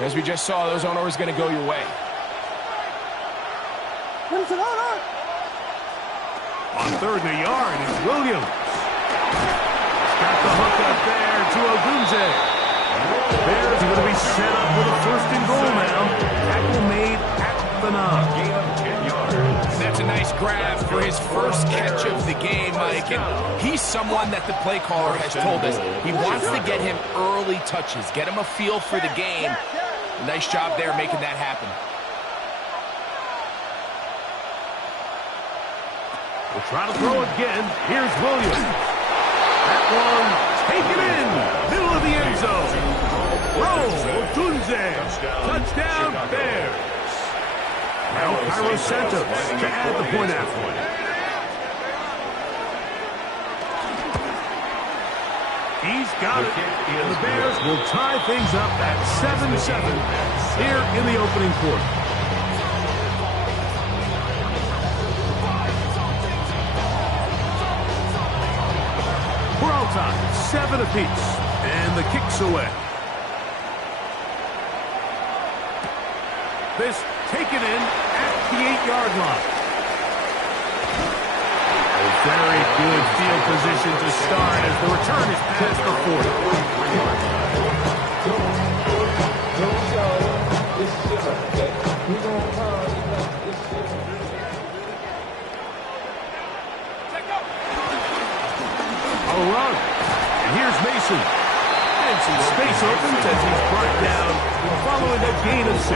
As we just saw, those aren't always going to go your way. On 3rd and a yard, it's Williams. Got the hook up there to Ogunze. Bears going to be set up with a 1st and goal now. Tackle made at the 9. Gain of 10 yards. And that's a nice grab for his first catch of the game, Mike. And he's someone that the play caller has told us he wants to get him early touches, get him a feel for the game. Nice job there making that happen. We'll try to throw again. Here's Williams. That one taken in. Middle of the end zone. Ogunze. Touchdown, Bears. Now Cairo Santos to add the point after. He's got it. And the Bears will tie things up at 7-7 here in the opening quarter. We're all tied, 7 apiece, and the kick's away. This taken in at the 8-yard line. A very good field position to start as the return is past the 40. A run. And here's Mason. And some space opens as he's brought down following a gain of 6.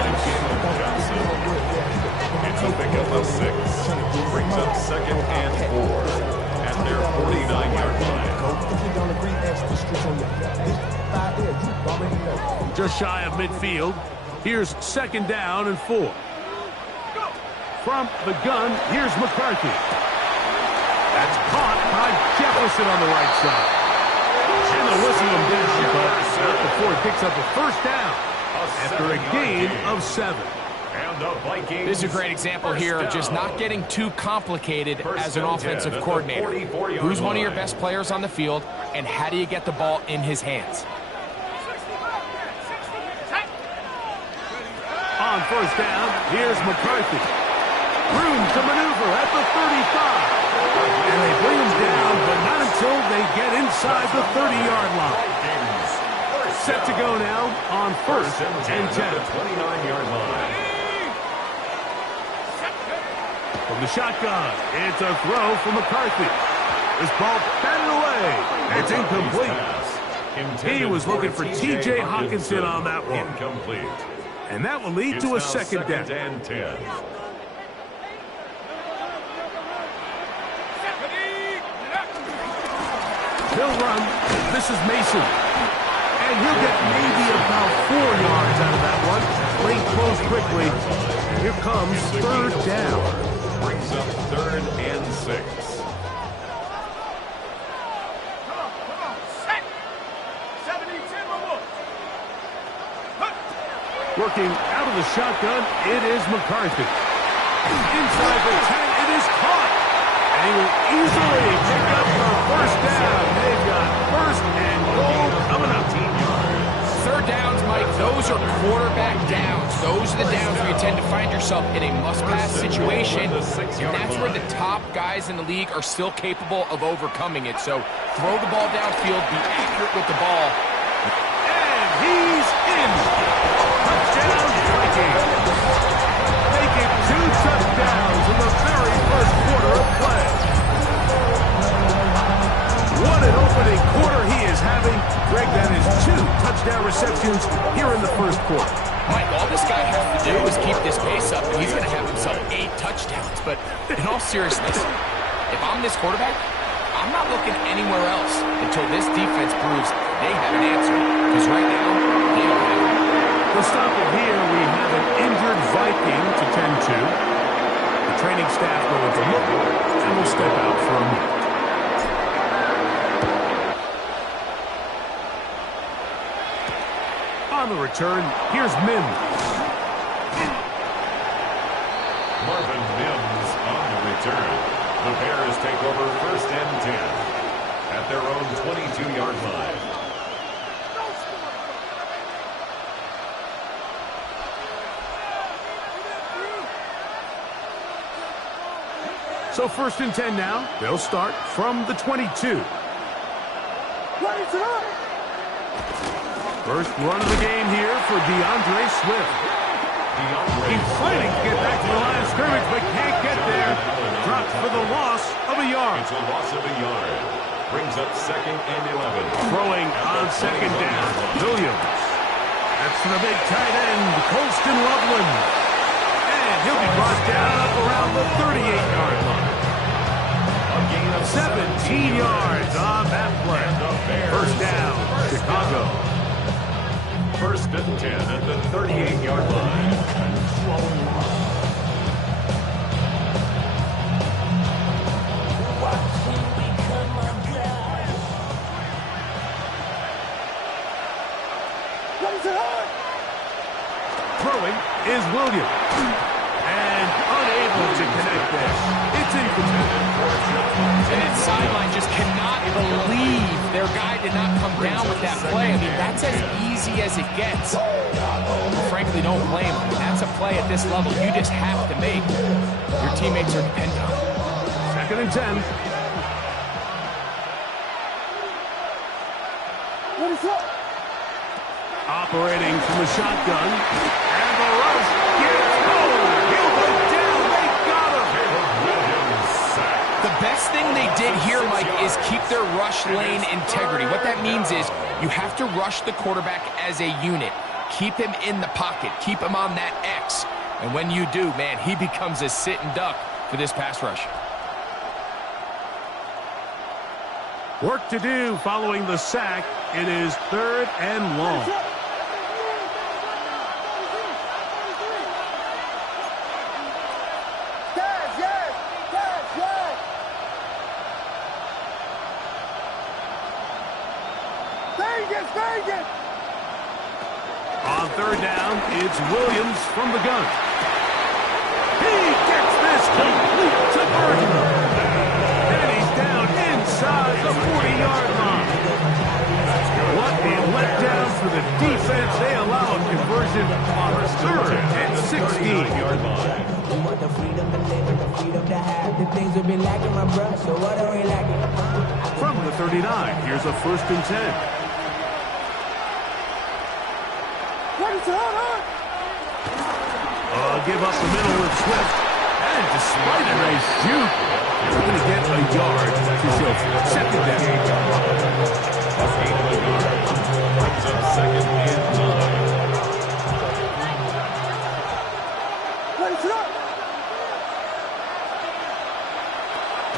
It's a pickup of 6. Brings up 2nd and 4 at their 49-yard line. Just shy of midfield. Here's 2nd down and 4. From the gun, here's McCarthy. That's caught by Jefferson on the right side. And they'll whistle him down, but not before he picks up a 1st down after a gain of 7. This is a great example here of just not getting too complicated as an offensive coordinator. Who's one of your best players on the field, and how do you get the ball in his hands? On 1st down, here's McCarthy. Room to maneuver at the 35. And they bring him down, but not until they get inside the 30-yard line. Set to go now on 1st and 10. 29-yard line. From the shotgun, it's a throw for McCarthy. This ball batted away. It's incomplete. He was looking for T.J. Hawkinson on that one. Incomplete. And that will lead to a 2nd down. And 10. He'll run. This is Mason. And he'll get maybe about 4 yards out of that one. Playing close quickly. And here comes 3rd down. Brings up 3rd and 6. Working out of the shotgun, it is McCarthy. Inside the 10, it is caught. And he will easily pick up the 1st down. They've got 1st and goal coming up. 3rd downs, Mike, those are quarterback downs. Those are the downs where you tend to find yourself in a must-pass situation, and that's where the top guys in the league are still capable of overcoming it. So throw the ball downfield, be accurate with the ball. And he's in. Touchdown, Vikings. Making 2 touchdowns in the very 1st quarter of play. What an opening quarter he is having. Greg, that is 2 touchdown receptions here in the 1st quarter. Mike, all this guy has to do is keep this pace up, and he's going to have himself 8 touchdowns. But in all seriousness, if I'm this quarterback, I'm not looking anywhere else until this defense proves they have an answer. Because right now, they don't have it. We'll stop it here. We have an injured Viking to tend to. The training staff going to look, and we'll step out for a minute. On the return, here's Mims. Marvin Mims on the return. The Bears take over 1st and 10 at their own 22-yard line. So 1st and 10 now. They'll start from the 22. First run of the game here for DeAndre Swift. He's fighting to get back to the line of scrimmage, but can't get there. Dropped for the loss of a yard. It's a loss of a yard. Brings up 2nd and 11. Throwing on 2nd down. Williams. That's to the big tight end, Colston Loveland. And he'll be brought down up around the 38-yard line. A gain of 17 yards on that play. 1st down, Chicago. 1st and 10 at the 38-yard line. Throwing is Williams. And unable to connect this. It's incomplete. And that sideline just cannot believe their guy did not come down with that play. I mean, that's as easy as it gets. Frankly, don't blame him. That's a play at this level you just have to make. Your teammates are dependent on it. 2nd and 10. Operating from the shotgun. And the rush gets home. He'll go down. They got him. The best thing they did here, Mike, is keep their rush lane integrity. What that means is you have to rush the quarterback as a unit. Keep him in the pocket. Keep him on that X. And when you do, man, he becomes a sit and duck for this pass rush. Work to do following the sack. It is 3rd and long. On 3rd down, it's Williams from the gun. He gets this complete to Burton. And he's down inside the 40-yard line. What a letdown for the defense. They allow a conversion on 3rd and 16-yard line. From the 39, here's a 1st and 10. Give up the middle with Swift. And despite a nice juke, it's going to get a yard to show 2nd down. Brings up 2nd and 9.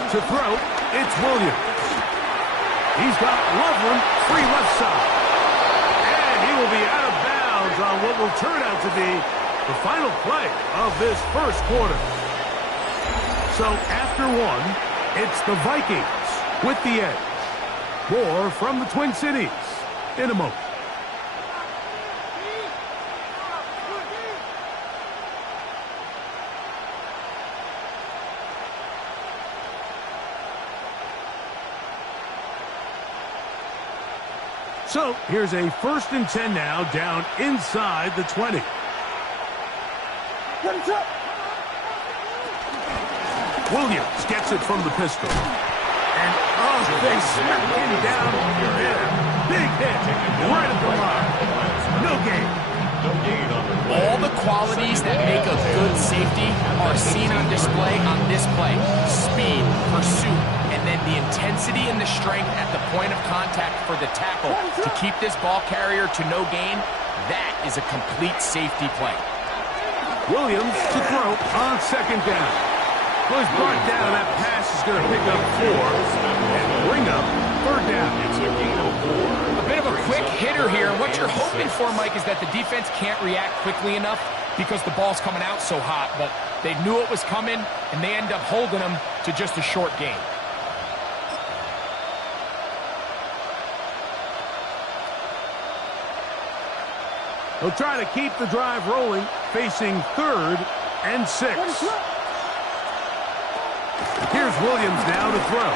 To throw, it's Williams. He's got Loveland free left side. And he will be out of bounds on what will turn out to be the final play of this 1st quarter. So after 1, it's the Vikings with the edge. More from the Twin Cities in a moment. So here's a 1st and 10 now down inside the 20. Williams gets it from the pistol. And they smack him down. Big hit right at the line. No gain. All the qualities that make a good safety are seen on display on this play. Speed, pursuit, and then the intensity and the strength at the point of contact for the tackle to keep this ball carrier to no gain. That is a complete safety play. Williams to throw on 2nd down. Was brought down. That pass is going to pick up 4 and bring up 3rd down. It's a gain of 4. A bit of a quick hitter here. And what you're hoping for, Mike, is that the defense can't react quickly enough because the ball's coming out so hot. But they knew it was coming, and they end up holding them to just a short gain. They'll try to keep the drive rolling, facing 3rd and 6. Here's Williams now to throw.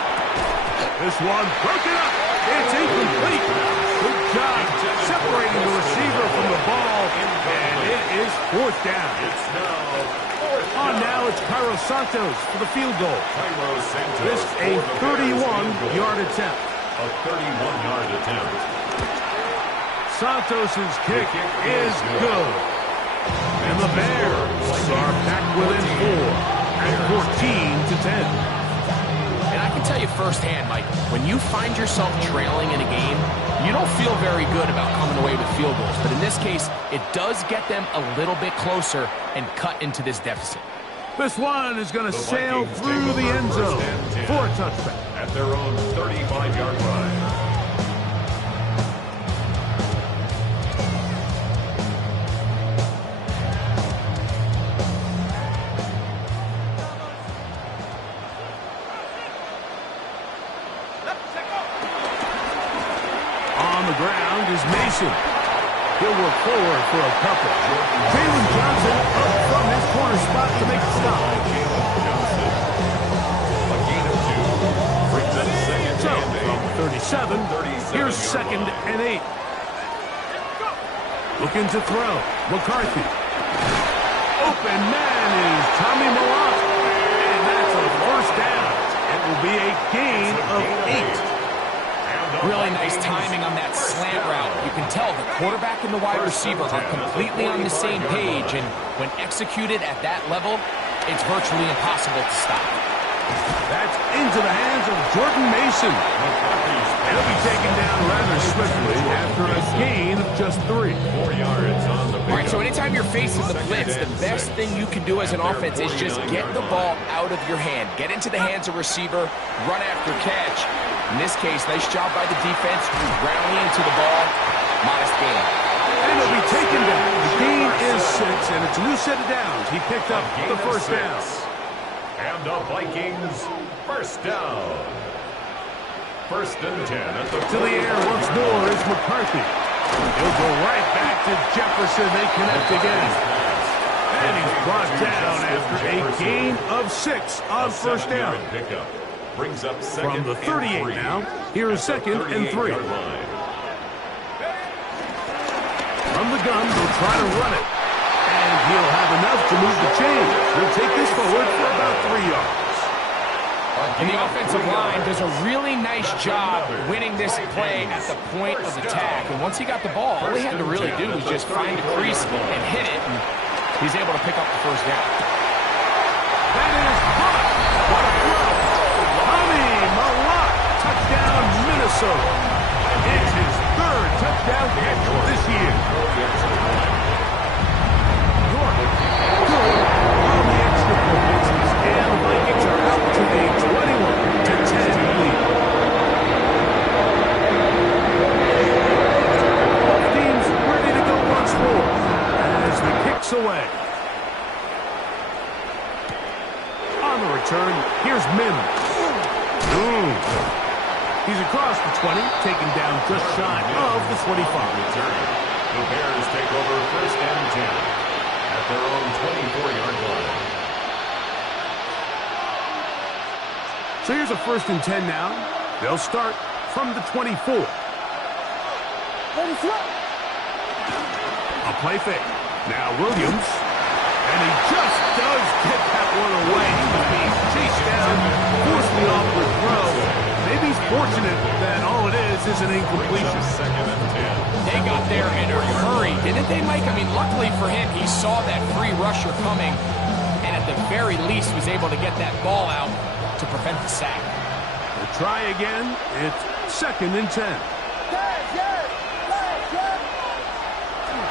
This one broken up. It's incomplete. Good job separating the receiver from the ball, and it is 4th down. It's now 4th On now, it's Cairo Santos for the field goal. Cairo Santos. This a 31-yard attempt. A 31-yard attempt. Santos's kick is good. And the Bears are back within 4 at 14-10. And I can tell you firsthand, Mike, when you find yourself trailing in a game, you don't feel very good about coming away with field goals. But in this case, it does get them a little bit closer and cut into this deficit. This one is going to sail through the end zone for a touchback. At their own 35-yard line. On the ground is Mason. He'll work forward for a couple. Jalen Johnson up from his corner spot to make the stop. Jalen Johnson. A gain of 2. Brings up second So, and 8. from 37, here's second and 8. Looking to throw. McCarthy. Open man is Tommy Malott. And that's a first down. It will be a gain of 8. Really nice timing on that slant route. You can tell the quarterback and the wide receiver are completely on the same page, and when executed at that level, it's virtually impossible to stop. That's into the hands of Jordan Mason. He'll be taken down rather swiftly after a gain of just 3. 4 yards on the All right, so anytime you're facing the blitz, the best thing you can do as an offense is just get the ball out of your hand. Get into the hands of receiver, run after catch. In this case, nice job by the defense, rallying to the ball. Modest gain. And he'll be taken down. The gain is 6, and it's a new set of downs. He picked up the first down. And the Vikings, first down. First and 10 at the To the air once more is McCarthy. He'll go right back to Jefferson. They connect again. And he's brought down after a gain of 6 on first down. Pickup. Brings up second From the 38 and 3. now, here is second and 3. From the gun, they'll try to run it. And he'll have enough to move the chains. He'll take this forward for about 3 yards. And the offensive line does a really nice job winning this play at the point of attack. And once he got the ball, all he had to really do was just find a crease and hit it, and he's able to pick up the first down. That is caught. What a throw. Tommy Malott, touchdown Minnesota. It's his 3rd touchdown catch this year. York, good on the extra points. And the Vikings are out to a 21-10 lead. Both teams ready to go once more as the kick's away. On the return, here's Mims. He's across the 20, taken down just shy of the 25. The Bears take over first and 10 at their own 24-yard line. So here's a first and 10 now. They'll start from the 24. A play fake. Now Williams. And he just does get that one away. He was being chased down, forced the awkward throw. Maybe he's fortunate that all it is an incompletion. Second and 10. They got there in a hurry, didn't they, Mike? I mean, luckily for him, he saw that free rusher coming, and at the very least was able to get that ball out to prevent the sack. We'll try again. It's second and 10.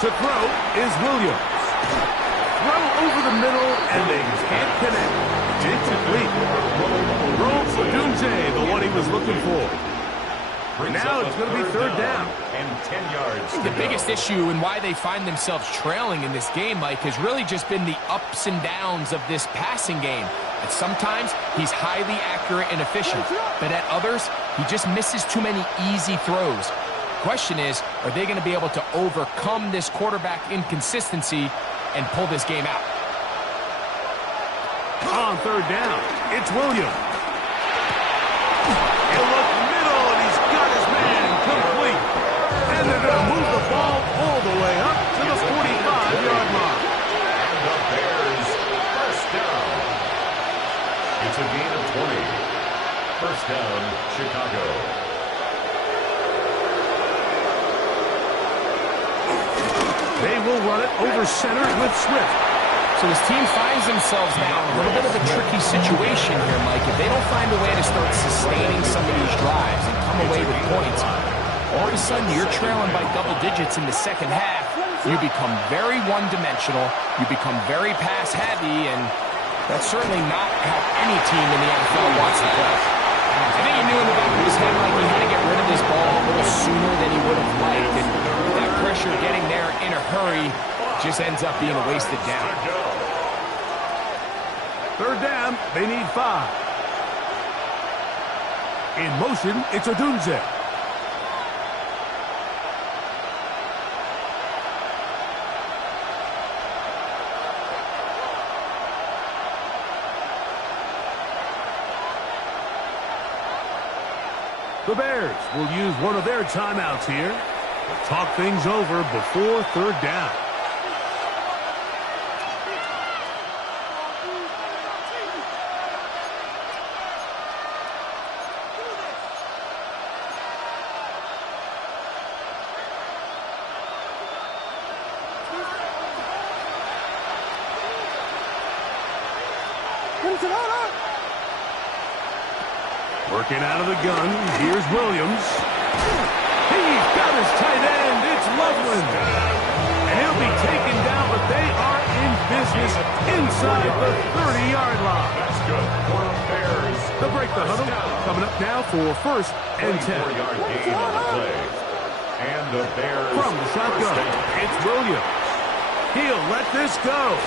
To throw is Williams. Throw over the middle, and they can't connect. Incomplete. Throw for Dunze, the one he was looking for. Now it's going to be third down. And 10 yards. The biggest issue and why they find themselves trailing in this game, Mike, has really just been the ups and downs of this passing game. And sometimes he's highly accurate and efficient, but at others, he just misses too many easy throws. Question is, are they going to be able to overcome this quarterback inconsistency and pull this game out? On third down, it's Williams. He'll look middle, and he's got his man complete. And they're going to move the ball all the way up to the 45-yard line. And the Bears first down. He'll run it over center with Swift. So his team finds themselves now in a little bit of a tricky situation here, Mike. If they don't find a way to start sustaining some of these drives and come away with points, all of a sudden you're trailing by double digits in the second half. You become very one-dimensional. You become very pass-heavy, and that's certainly not how any team in the NFL wants to play. I think he knew in the back of his head like he had to get rid of this ball a little sooner than he would have liked, and that pressure getting there in a hurry just ends up being a wasted down. Third down, they need 5. In motion, it's Odunze. The Bears will use one of their timeouts here to talk things over before third down. Working out of the gun, here's Williams. He's got his tight end, it's Loveland. And he'll be taken down, but they are in business inside the 30-yard line. That's good for the Bears. They'll break the huddle. Coming up now for first and 10. 24-yard gain on the play. And the Bears from the shotgun, it's Williams. He'll let this go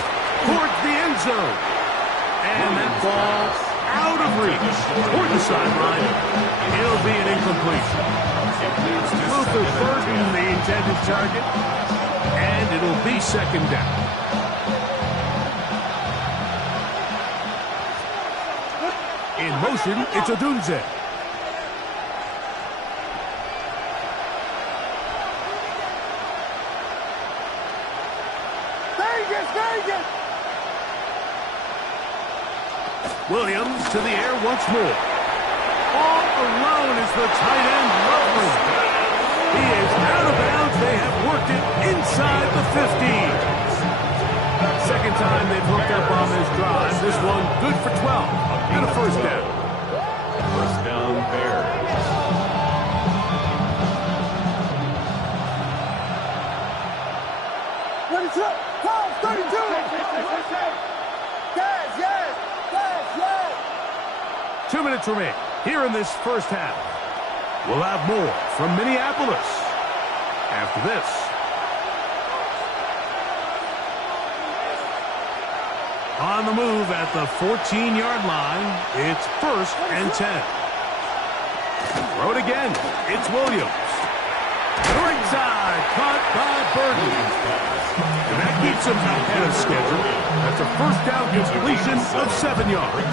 towards the end zone. And that ball out of reach toward the sideline. It'll be an incompletion. Luther Burton, the intended target, and it'll be second down. In motion, it's Odunze. Vegas! Williams to the air once more. All alone is the tight end, Loveland. He is out of bounds. They have worked it inside the 15. Second time they've hooked up on this drive. This one good for 12 and a first down. First down, Bears. What is up? Call 32! Yes! 2 minutes remain here in this first half. We'll have more from Minneapolis after this. On the move at the 14-yard line, it's first and 10. Throw it again. It's Williams. Right side, caught by Burton. And that keeps him ahead of schedule. That's a first down completion of 7 yards.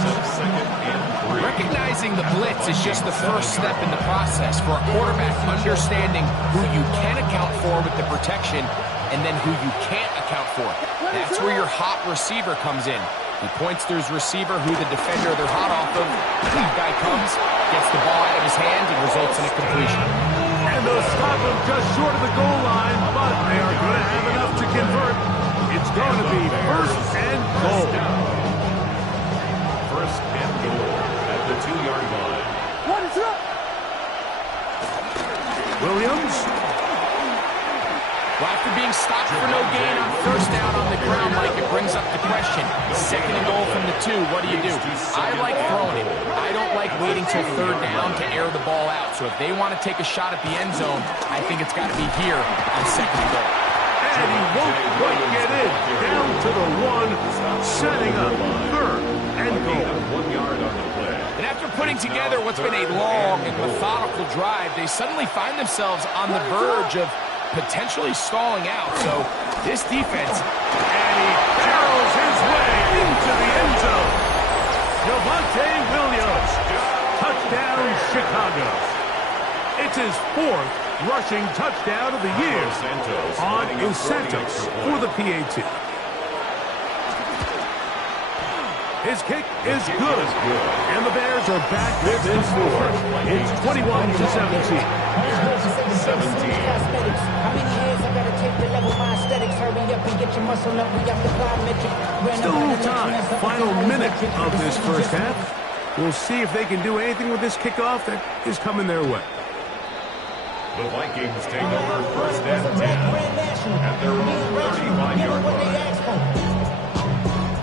Recognizing the blitz is just the first step in the process for a quarterback, understanding who you can account for with the protection and then who you can't account for. That's where your hot receiver comes in. He points to his receiver, who the defender they're hot off of. The guy comes, gets the ball out of his hand, and results in a completion. And they'll stop him just short of the goal line, but they are going to have enough to convert. It's going to be first and goal. First and goal at the 2-yard line. What is up? Williams. Well, after being stopped for no gain on first down on the ground, Mike, it brings up the question. Second and goal from the 2, what do you do? I like throwing it. I don't like waiting till third down to air the ball out. So if they want to take a shot at the end zone, I think it's got to be here on second and goal. And he won't quite get in. Down to the 1, setting up third and goal. 1 yard on the play. And after putting together what's been a long and methodical drive, they suddenly find themselves on the verge of potentially stalling out. So this defense, and he barrels his way into the end zone. Javonte Williams, touchdown Chicago. It's his 4th rushing touchdown of the year on Dos Santos for the PAT. His kick is good, and the Bears are back within 4. It's 21-17. How many hands I gotta take Still a little time. Final minute of this first half. We'll see if they can do anything with this kickoff that is coming their way. The Vikings take over first and 10 at their own 35-yard line.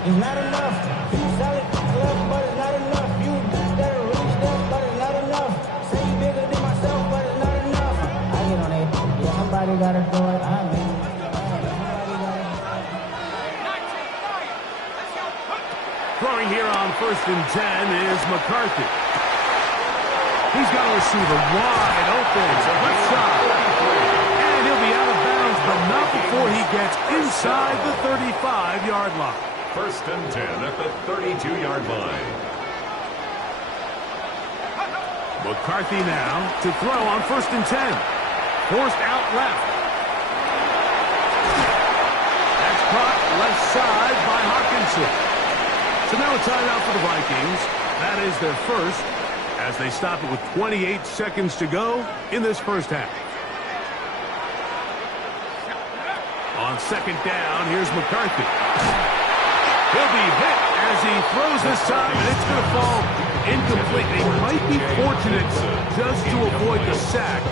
It's not enough. You sell it, but it's not enough. You better reach them, but it's not enough. Say you bigger than myself, but it's not enough. I get on it. Yeah, somebody gotta do it. I mean, Throwing here on first and 10 is McCarthy. He's got a receiver wide open. Left side. And he'll be out of bounds, but not before he gets inside the 35-yard line. First and 10 at the 32-yard line. McCarthy now to throw on first and 10. Forced out left. That's caught left side by Hawkinson. So now a timeout for the Vikings. That is their first, as they stop it with 28 seconds to go in this first half. On second down, here's McCarthy. He'll be hit as he throws this time, and it's going to fall incomplete. They might be fortunate just to avoid the sack,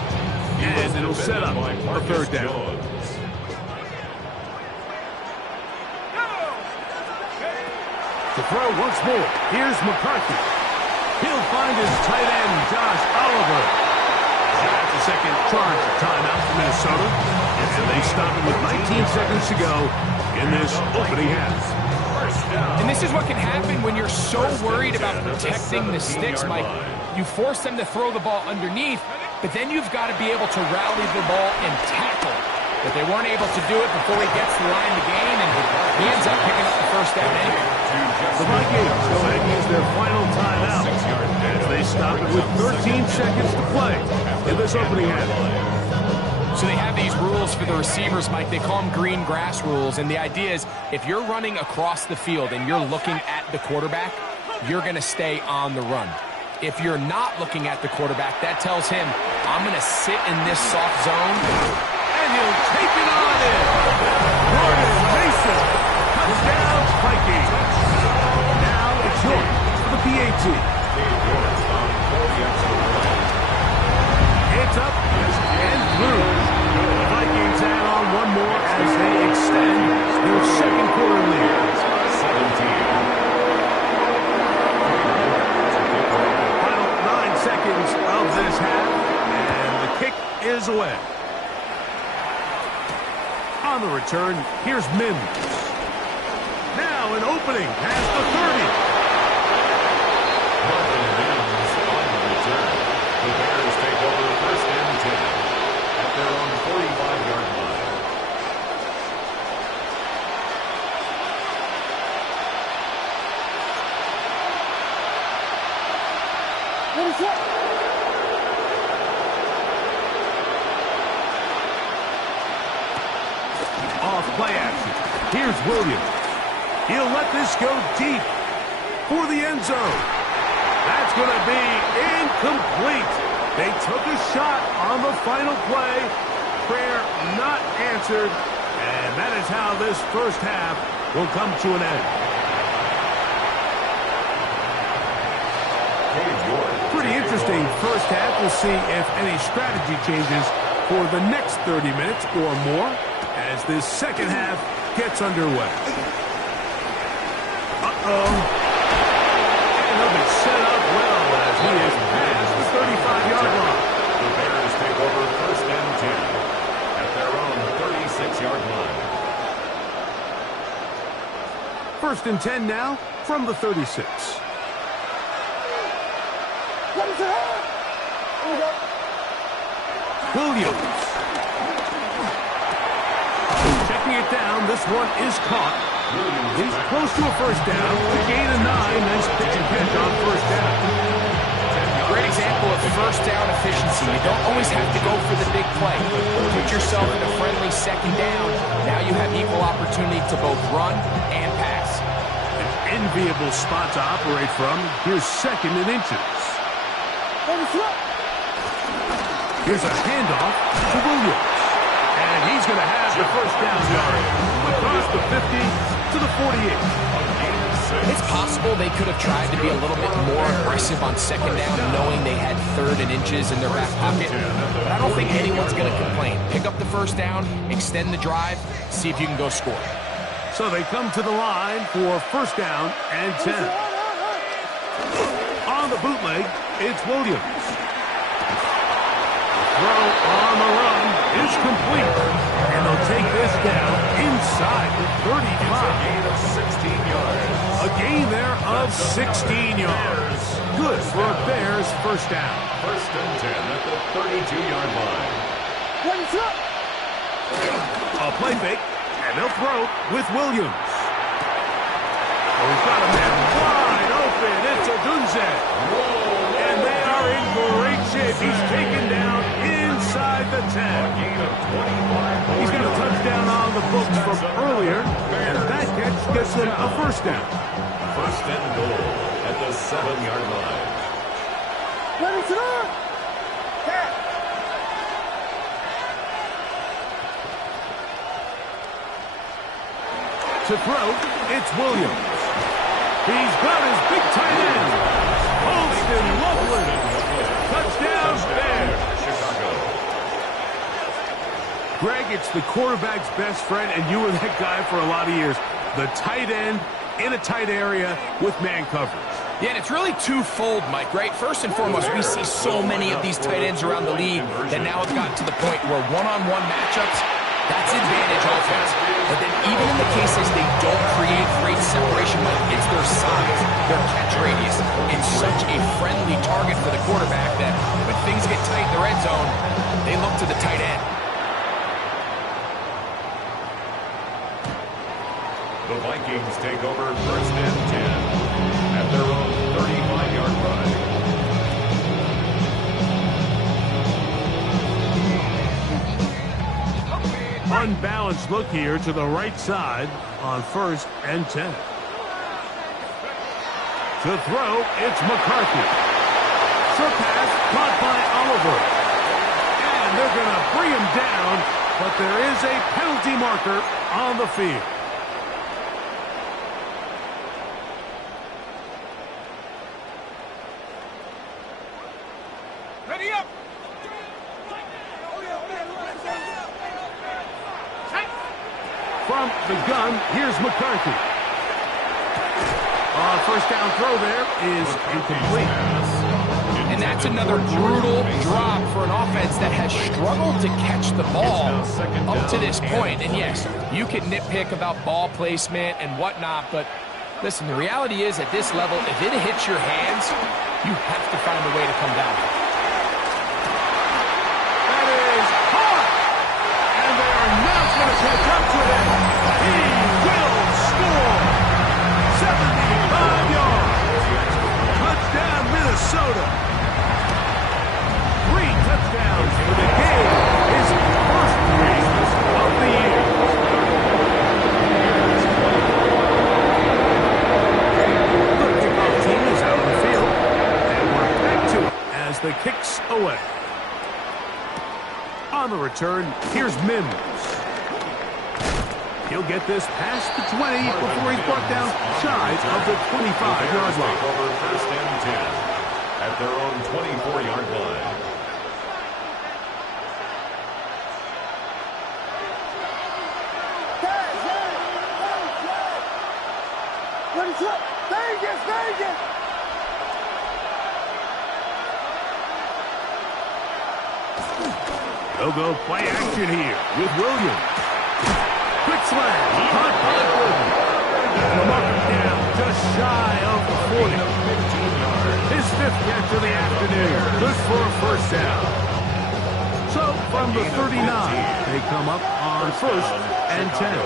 and it'll set up a third down. To throw once more, here's McCarthy. He'll find his tight end, Josh Oliver. That's the second charge timeout for Minnesota. And they stop it with 19 seconds to go in this opening half. And this is what can happen when you're so worried about protecting the sticks, Mike. You force them to throw the ball underneath, but then you've got to be able to rally the ball and tackle. But they weren't able to do it before he gets the line to gain, and he ends up picking up the first down anyway. The Vikings go ahead and use their final timeout as they stop it with 13 seconds to play in this opening half. So they have these rules for the receivers, Mike. They call them green grass rules, and the idea is if you're running across the field and you're looking at the quarterback, you're going to stay on the run. If you're not looking at the quarterback, that tells him, I'm going to sit in this soft zone, and he'll take it on in. Jordan Mason, touchdown, Vikings. Now it's York for the PAT. It's up and through. The Vikings add on one more as they extend their second quarter lead. 17. Final 9 seconds of this half, and the kick is away. On the return, here's Mims. Now an opening past the 30. Marvin Mims on the return. The Bears take over first and 10 at their own 45-yard line. What is that? Off play action. Here's Williams. He'll let this go deep for the end zone. That's going to be incomplete. They took a shot on the final play. Prayer not answered. And that is how this first half will come to an end. Pretty interesting first half. We'll see if any strategy changes for the next 30 minutes or more as this second half gets underway. And he'll be set up well as he is past the 35-yard line. The Bears take over first and 10 at their own 36-yard line. First and 10 now from the 36. What is it? Here we go. Williams. Checking it down. This one is caught. He's close to a first down. A gain of 9. Nice pitch and catch on first down. Great example of first down efficiency. You don't always have to go for the big play. Put yourself in a friendly second down. Now you have equal opportunity to both run and pass. An enviable spot to operate from. Here's second and inches. What is it? Here's a handoff to Williams. And he's going to have the first down yard across the 50 to the 48. It's possible they could have tried to be a little bit more aggressive on second down, knowing they had 3rd and inches in their back pocket. But I don't think anyone's going to complain. Pick up the first down, extend the drive, see if you can go score. So they come to the line for first down and 10. On the bootleg, it's Williams. Throw on the run is complete. And they'll take this down inside the 35. Gain of 16 yards. A gain there of 16 yards. Good for a Bears first down. First and 10 at the 32-yard line. A play fake, and they'll throw with Williams. Oh, he's got a man wide open. It's Odunze. And they are in great shape. He's taken down inside the 10. He's got a touchdown on the books from earlier, and that catch gets him a first down. First and goal at the 7-yard line. To throw, it's Williams. He's got his big tight end. Holston Loveland. Touchdown, Bears. Chicago. Greg, it's the quarterback's best friend, and you were that guy for a lot of years. The tight end in a tight area with man coverage. Yeah, and it's really twofold, Mike, right? First and foremost, we see so many of these tight ends around the league that now have gotten to the point where one-on-one matchups, that's advantage offense. But then even in the cases they don't create great separation, Mike, it's their size, their catch radius. It's such a friendly target for the quarterback that when things get tight in the red zone, they look to the tight end. The Vikings take over first and 10 at their own 35-yard line. Unbalanced look here to the right side on first and 10. To throw, it's McCarthy. Short pass caught by Oliver. And they're going to bring him down, but there is a penalty marker on the field. Ready up! From the gun, here's McCarthy. First down throw there is incomplete. And that's another brutal drop for an offense that has struggled to catch the ball up to this point. And yes, you can nitpick about ball placement and whatnot, but listen, the reality is at this level, if it hits your hands, you have to find a way to come down. That is hard. And they are not going to catch up to him. He will score. 75 yards. Touchdown, Minnesota. 3 touchdowns for the game. His first 3 of the year. The kickoff team is out on the field. And we're back to it as the kicks away. On the return, here's Mims. He'll get this past the 20 before he's brought down shy of the 25-yard line. Take over first and 10 at their own 24-yard line. Vegas! They'll go play action here with Williams. Quick slam, caught by Gordon. And the mark down just shy of the 40. His 5th catch of the afternoon. Good for a first down. So from the 39, they come up on first and 10.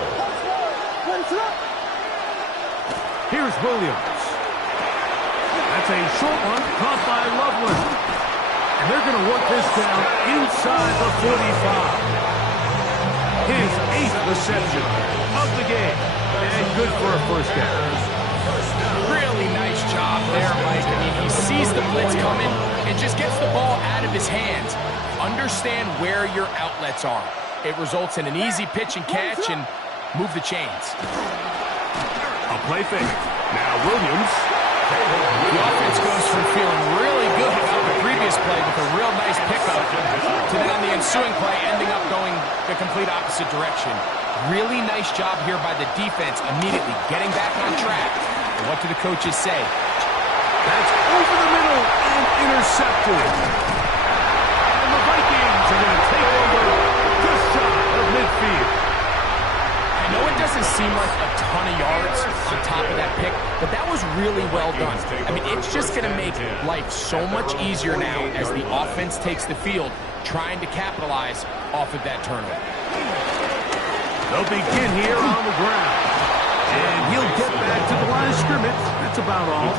Here's Williams. That's a short one caught by Loveland. And they're going to work this down inside the 45. His 8th reception of the game. And good for a first down. Really nice job there, Mike. I mean, he sees the blitz coming and just gets the ball out of his hands. Understand where your outlets are. It results in an easy pitch and catch and move the chains. A play fake. Now Williams. The offense goes from feeling really good about the previous play with a real nice pickup to then on the ensuing play ending up going the complete opposite direction. Really nice job here by the defense immediately getting back on track. And what do the coaches say? That's over the middle and intercepted. And the Vikings are going to take over just shy of midfield. I know it doesn't seem like a ton of yards on top of that pick, but that was really well done. I mean, it's just going to make life so much easier now as the offense takes the field, trying to capitalize off of that turnover. They'll begin here on the ground. And he'll get back to the line of scrimmage. That's about all.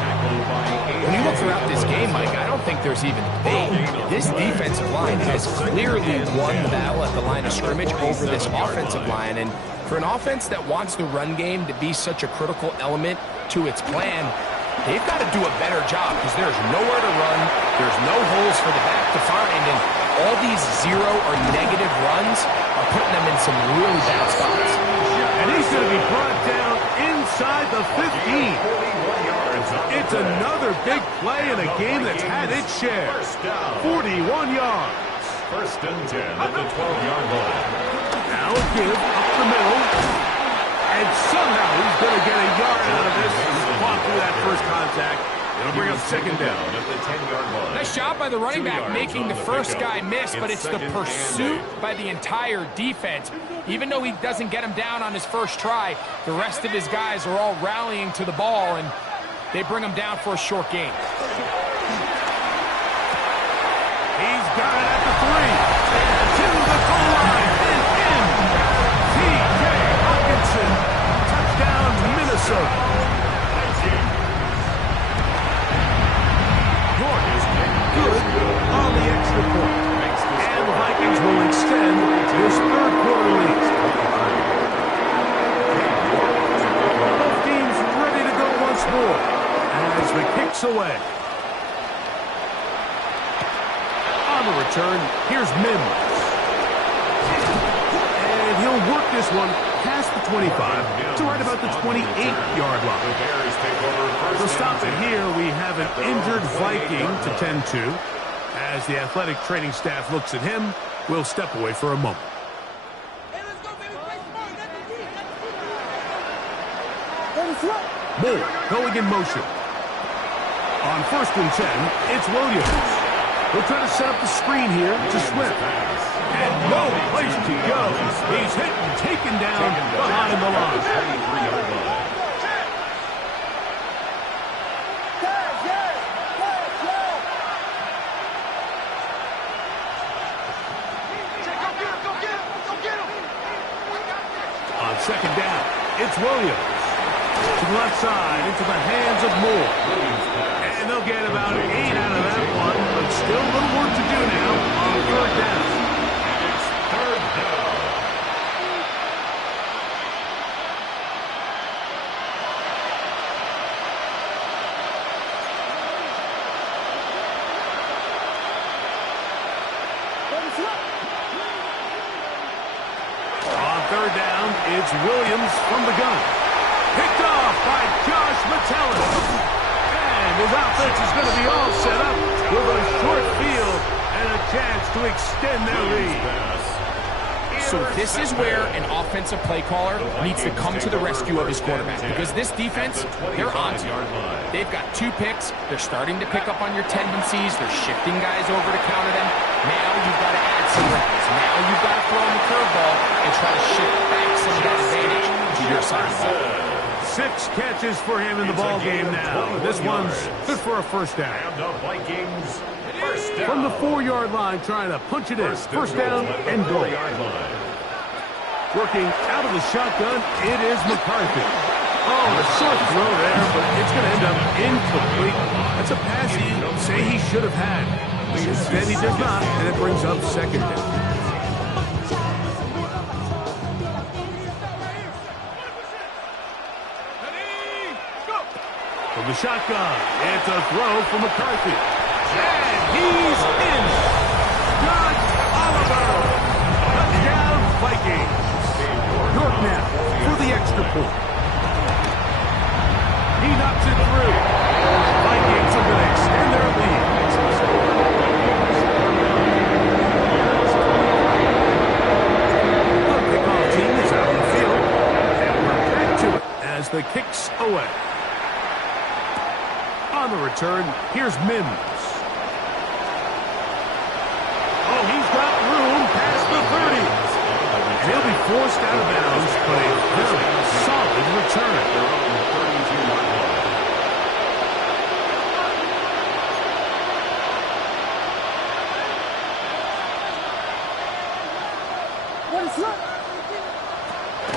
When you look throughout this game, Mike, I don't think there's even debate. This defensive line has clearly won the battle at the line of scrimmage over this offensive line. And for an offense that wants the run game to be such a critical element to its plan, they've got to do a better job because there's nowhere to run. There's no holes for the back to find. And all these zero or negative runs are putting them in some really bad spots. And he's going to be brought down inside the 15. It's another big play in a game that's had its share. 41 yards. First and 10 at the 12-yard line. Now a give up the middle. And somehow he's going to get a yard out of this and walk through that first contact. It'll bring up second down at the 10-yard line. Nice job by the running back making the first guy miss, but it's the pursuit by the entire defense. Even though he doesn't get him down on his first try, the rest of his guys are all rallying to the ball, and they bring him down for a short gain. He's got it at the 3. To the goal line and in. T.J. Hawkinson. Touchdown, Minnesota. York is good on the extra point. And the Vikings will extend this third quarter lead. Both teams ready to go once more as the kick's away. On the return, here's Mims. And he'll work this one past the 25 to right about the 28-yard line. To stop it here, we have an injured Viking to tend to. As the athletic training staff looks at him, we'll step away for a moment. Moore going in motion. On 1st and 10, it's Williams. He'll try to set up the screen here to Swift. And no place to go. He's hit and taken down behind the line. On 2nd down, it's Williams. To the left side, into the hands of Moore. And they'll get about 8 out of that one, but still a little work to do now on 3rd down. It's 3rd down. On 3rd down, it's Williams from the gun. Picked off by Josh Metellus. And his offense is going to be all set up with a short field and a chance to extend their lead. So this is where an offensive play caller needs to come to the rescue of his quarterback, because this defense, they're on to you. They've got 2 picks. They're starting to pick up on your tendencies. They're shifting guys over to counter them. Now you've got to add some wrinkles. Now you've got to throw in the curveball and try to shift back some of that advantage to your side of the ball. 6 catches for him in the ball game now. This one's good for a 1st down. And the Vikings, 1st down. From the 4-yard line, trying to punch it in. 1st down and goal. Working out of the shotgun, it is McCarthy. Oh, a short throw there, but it's going to end up incomplete. That's a pass you say he should have had. Instead, he does not, and it brings up 2nd down. From the shotgun, it's a throw for McCarthy. And he's in. John Oliver. Touchdown, point. He knocks it through. Vikings are going to extend their lead. The kickoff team is out on the field, and we're back to it as the kick's away. On the return, here's Mims. Oh, he's got room past the 30. And he'll be forced out of bounds, but a very solid return.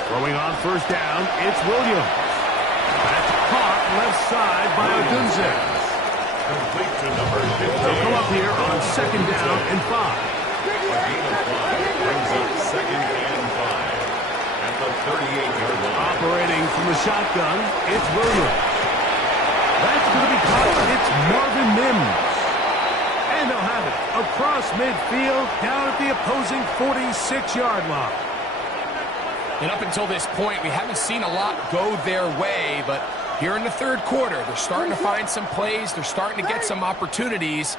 Throwing on first down, it's Williams. That's caught left side by Odunze. Complete to number 15. They'll come up here on second down and 5. Brings up second and 5 at the 38-yard line. Operating from the shotgun, it's Williams. That's going to be caught. It's Marvin Mims. And they'll have it across midfield down at the opposing 46-yard line. And up until this point, we haven't seen a lot go their way, but here in the third quarter, they're starting to find some plays. They're starting to get some opportunities.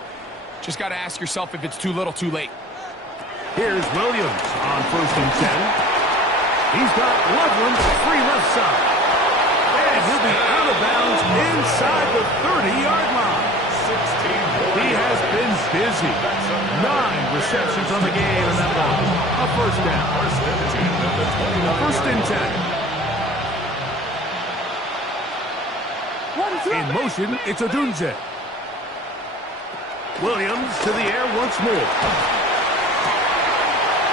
Just got to ask yourself if it's too little, too late. Here's Williams on first and 10. He's got Loveland free left side. And he'll be out of bounds inside the 30-yard line. He has been busy. 9 receptions on the game, and that one a first down. First and 10. In motion, it's Odunze. Williams to the air once more.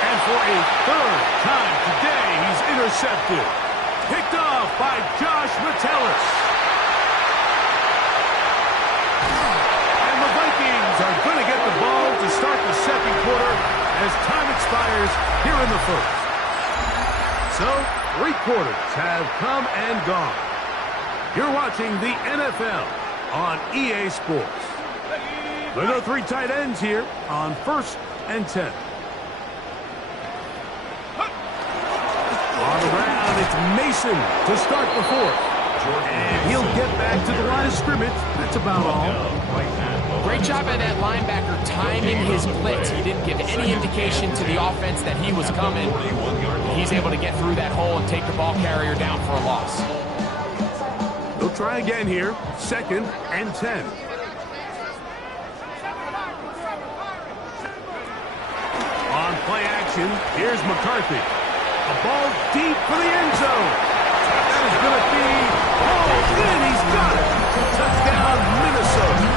And for a third time today, he's intercepted. Picked off by Josh Metellus. And the Vikings are going to get the ball to start the second quarter as time expires here in the first. So, 3 quarters have come and gone. You're watching the NFL on EA Sports. There are 3 tight ends here on first and 10. On the ground, it's Mason to start the fourth. And he'll get back to the line of scrimmage. That's about all. Great job by that linebacker timing his blitz. He didn't give any indication to the offense that he was coming. He's able to get through that hole and take the ball carrier down for a loss. They'll try again here. Second and 10. On play action, here's McCarthy. A ball deep for the end zone. That is going to be hauled in. He's got it. Touchdown, Minnesota.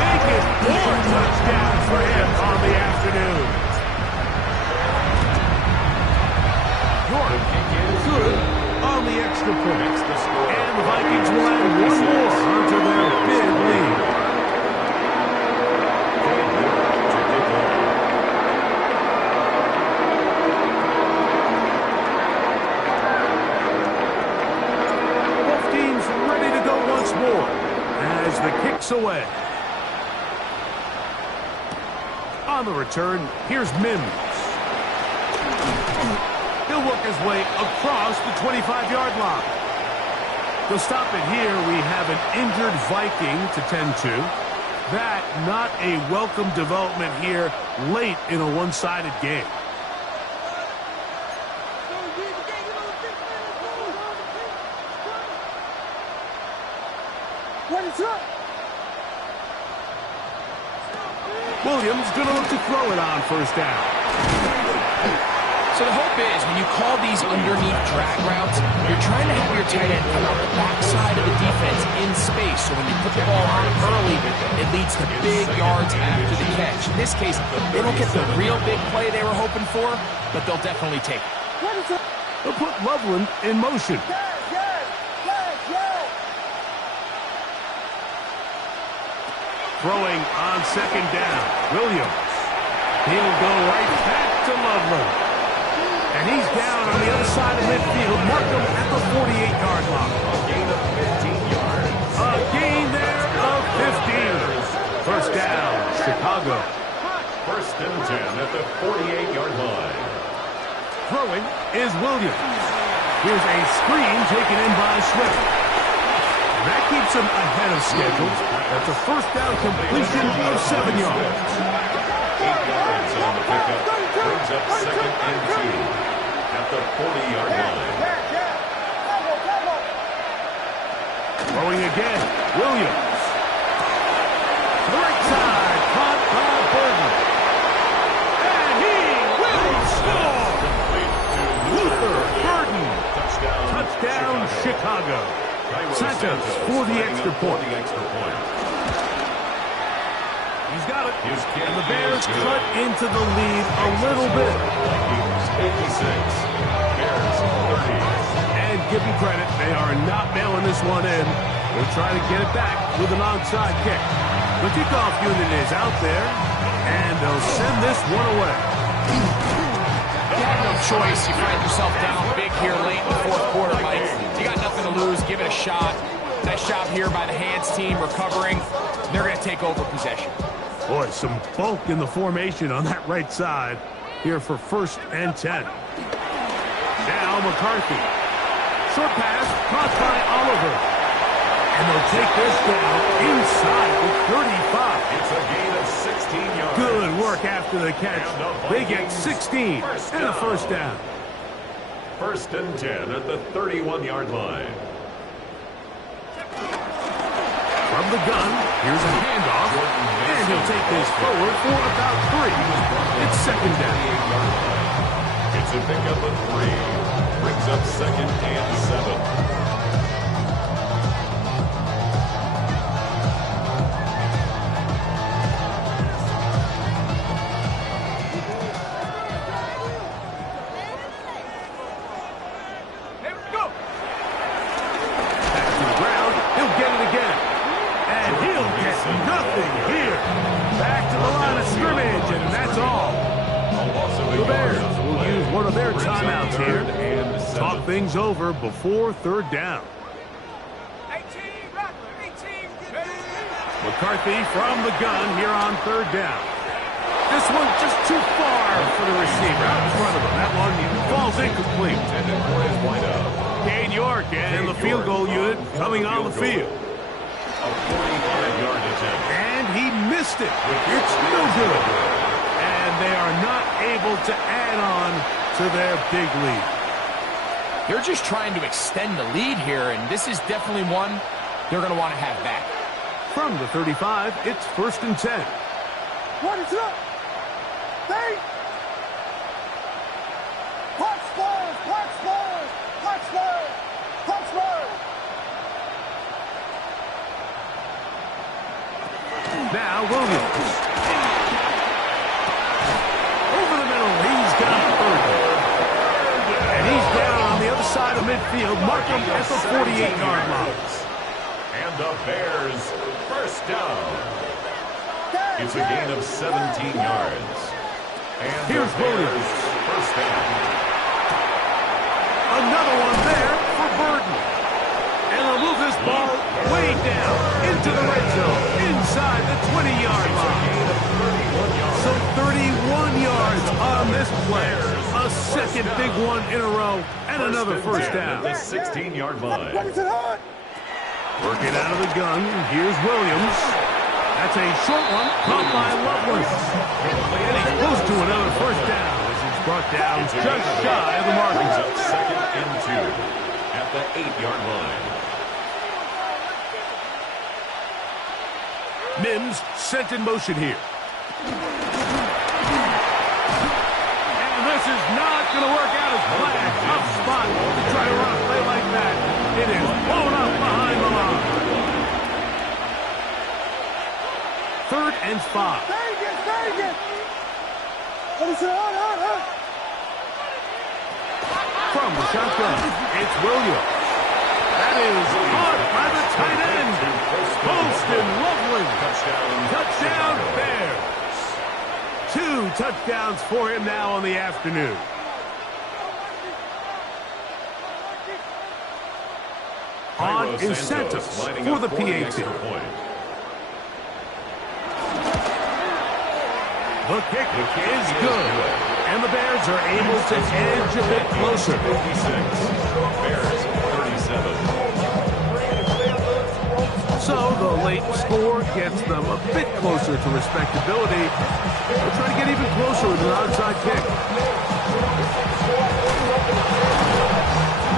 Make it 4 touchdowns for him on the afternoon. York good on the extra point. And the Vikings will add 1 more onto their big lead. As the kick's away. On the return, here's Mims. He'll work his way across the 25-yard line. To stop it here, we have an injured Viking to tend to. That not a welcome development here late in a one-sided game. Williams going to look to throw it on first down. So the hope is when you call these underneath drag routes, you're trying to have your tight end come out the backside of the defense in space. So when you put the ball on early, it leads to big yards after the catch. In this case, they don't get the real big play they were hoping for, but they'll definitely take it. They'll put Loveland in motion. Throwing on second down, Williams. He'll go right back to Loveland. And he's down on the other side of midfield. Mark him at the 48-yard line. A gain of 15 yards. A gain there of 15. First down, Chicago. First and 10 at the 48-yard line. Throwing is Williams. Here's a screen taken in by Swift. And that keeps him ahead of schedule. That's a first down completion of 7 yards. 8 yards on the pickup. Brings up 2nd and 2 at the 40-yard line. Throwing again, Williams. To the right side, caught by Burton. And he will score! Luther Burton. Touchdown, Chicago. Santos for the extra point. He's got it. And the Bears cut into the lead a little bit. 56. Bears 30. And give them credit, they are not mailing this one in. They'll try to get it back with an onside kick. The kickoff unit is out there, and they'll send this one away. You have no choice. You find yourself down big here late in the fourth quarter, Mike. You got nothing to lose. Give it a shot. Nice job here by the hands team recovering. They're going to take over possession. Boy, some bulk in the formation on that right side here for 1st and 10. Now McCarthy. Short pass caught by Oliver. And they'll take this down inside the 35. It's a gain of 16 yards. Good work after the catch. They get 16 and a first down. 1st and 10 at the 31-yard line. From the gun, here's a handoff. And he'll take this forward for about 3. It's 2nd down. It's a pickup of 3. Brings up 2nd and 7. Things over before 3rd down. McCarthy from the gun here on 3rd down. This one just too far for the receiver out in front of him. That one falls incomplete. Cade York and the field goal unit coming on the field. A 45-yard attempt. And he missed it. It's no good. And they are not able to add on to their big lead. They're just trying to extend the lead here, and this is definitely one they're going to want to have back. From the 35, it's 1st and 10. What is up? They... Punch Spurs! Punch Spurs! Punch Spurs! Punch Spurs! Now Williams. Over the middle, he's got Burton. And he's down on the other side of midfield. Mark him at the 48-yard line. And the Bears first down. It's a gain of 17 yards. And here's Williams. First down. Another one there for Burton. And they'll move this ball way down into the red zone, inside the 20-yard line. So 31 yards on this play. A second big one in a row, and another first down. The 16-yard line. Working out of the gun, here's Williams. That's a short one, caught by Loveland. And he's close to another first down as he's brought down just shy of the mark. Up 2nd and 2 at the 8-yard line. Mims sent in motion here. And this is not going to work out as planned. Tough spot to try to run a play like that. It is blown up behind the line. 3rd and 5. Vegas! From the shotgun, it's Williams. That is caught by the tight end. Poston Loveland. Touchdown Bears. 2 touchdowns for him now on the afternoon. On is Santos for the PAT. The kick is good. And the Bears are able to edge a bit closer. 56. Bears 37. So the late score gets them a bit closer to respectability. They'll try to get even closer with an onside kick.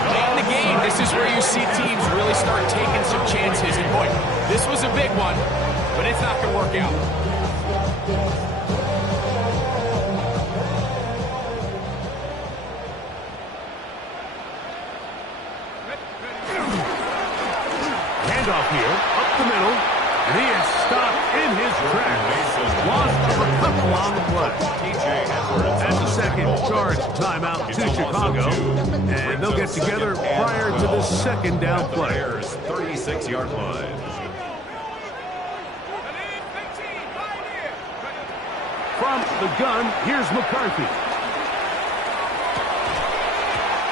Late in the game, this is where you see teams really start taking some chances. And boy, this was a big one, but it's not going to work out. Handoff here, up the middle, and he is stopped in his tracks. Lost of a couple on the play. That's the second charge timeout to Chicago, and they'll get together prior to the second down play. Bears 36-yard line. From the gun, here's McCarthy.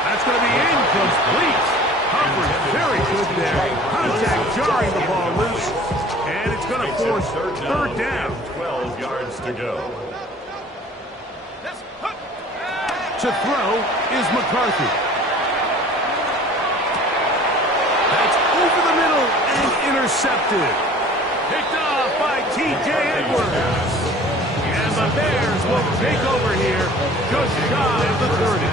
That's going to be incomplete. Coverage very good there. Contact jarring the ball loose. And it's going to force third down. 12 yards to go. To throw is McCarthy. That's over the middle and intercepted. Picked off by T.J. Edwards. And the Bears will take over here just shy of the 30.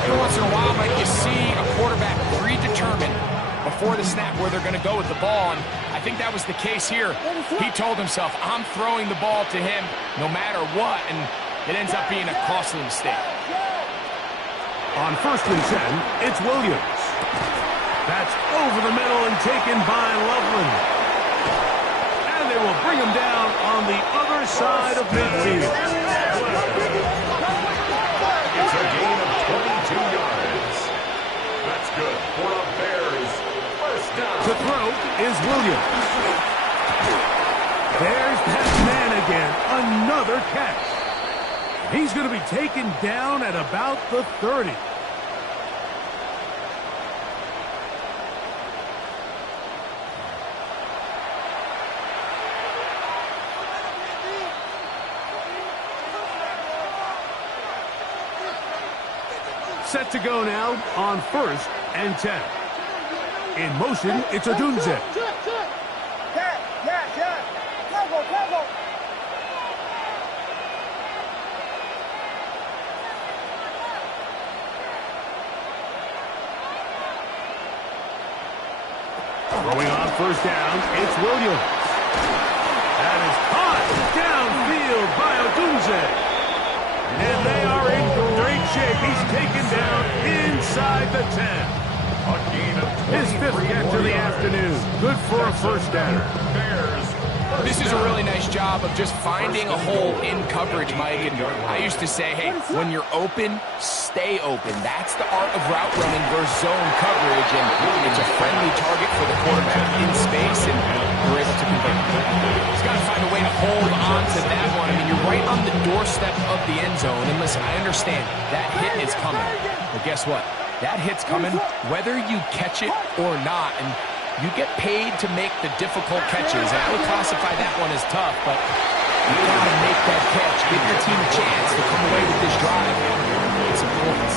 Every once in a while, Mike, you see a quarterback predetermined before the snap where they're going to go with the ball, and I think that was the case here. He told himself, I'm throwing the ball to him no matter what, and it ends up being a costly mistake. On 1st and 10, it's Williams. That's over the middle and taken by Loveland. And they will bring him down on the other side of midfield. It's a gain of 22 yards. That's good for a Bears first down. To throw is Williams. There's that man again. Another catch. He's going to be taken down at about the 30. Set to go now on 1st and 10. In motion, it's Odunze. Cover. Throwing on 1st down, it's Williams. That is caught downfield by Odunze. And they are in great shape. He's taken down inside the 10. His 5th catch of the afternoon. Good for a first down. This is a really nice job of just finding a hole in coverage, Mike. And I used to say, hey, when you're open, stay open. That's the art of route running versus zone coverage. And it's a friendly target for the quarterback in space, and you're able to convert. He's got to find a way to hold on to that one. I mean, you're right on the doorstep of the end zone. And listen, I understand that hit is coming. But guess what? That hit's coming whether you catch it or not. And you get paid to make the difficult catches. And I would classify that one as tough, but you got to make that catch. Give your team a chance to come away with this drive. It's important.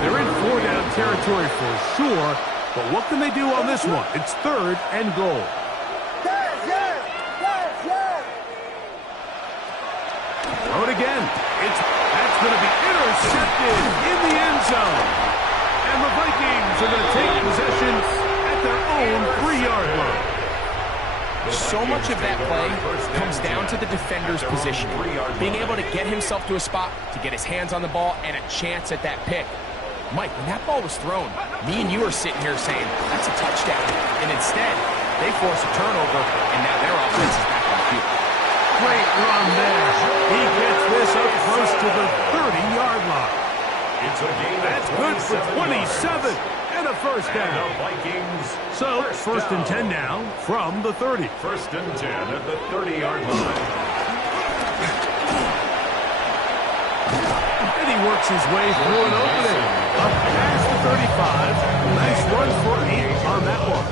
They're in 4-down territory for sure, but what can they do on this one? It's 3rd and goal. Throw it again. That's going to be intercepted in the end zone. And the Vikings are going to take possession at their own 3-yard line. So much of that play comes down to the defender's position. Being able to get himself to a spot, to get his hands on the ball, and a chance at that pick. Mike, when that ball was thrown, me and you are sitting here saying, that's a touchdown. And instead, they force a turnover, and now their offense is back on the field. Great run there. He gets this up close to the 30-yard line. That's good for 27 and a first down. So, 1st and 10 now from the 30. 1st and 10 at the 30-yard line. And he works his way through an opening. Up past the 35. Nice run for 8 on that one.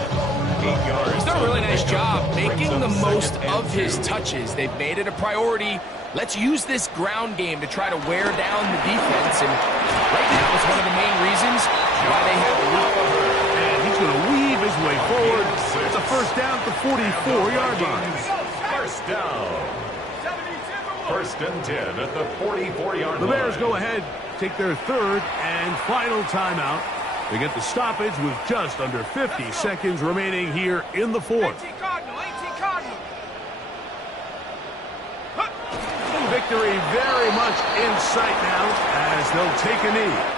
8 yards. He's done a really nice job making the most of his touches. They've made it a priority Let's use this ground game to try to wear down the defense, and right now is one of the main reasons why they have the lead. And he's going to weave his way forward. It's a first down at the 44-yard line. First down. First and 10 at the 44-yard line. The Bears go ahead, take their third and final timeout. They get the stoppage with just under 50 seconds remaining here in the fourth. Victory very much in sight now as they'll take a knee.